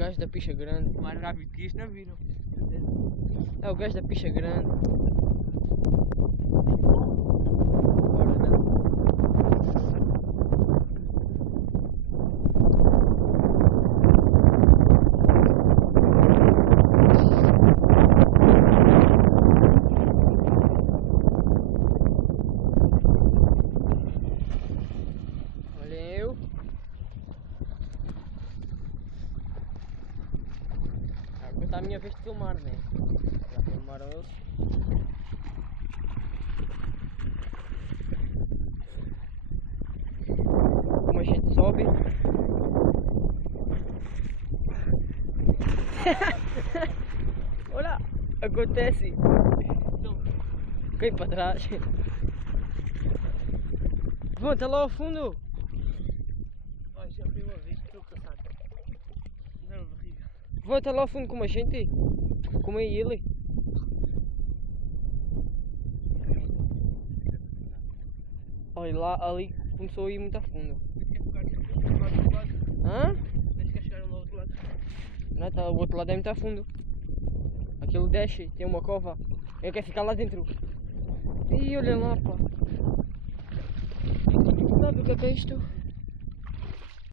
gajo da picha grande. Mais rápido que isto não viram. É o gajo da picha grande. Olhem eu. Agora está a minha vez de filmar, né? Já filmaram eles. Como a gente sobe. Olha, acontece. Cai para trás. Volta lá ao fundo. Olha, já foi uma vez que estou cansado. Não, barriga. Volta lá ao fundo como a gente. Como é ele. Olha lá, ali começou a ir muito a fundo. Hã? Deixa que chegaram lá ao outro lado. Não, tá, o outro lado é muito a fundo. Aquilo desce, tem uma cova. Eu quero ficar lá dentro. Ih, olha lá, pá. Sabe o que é isto?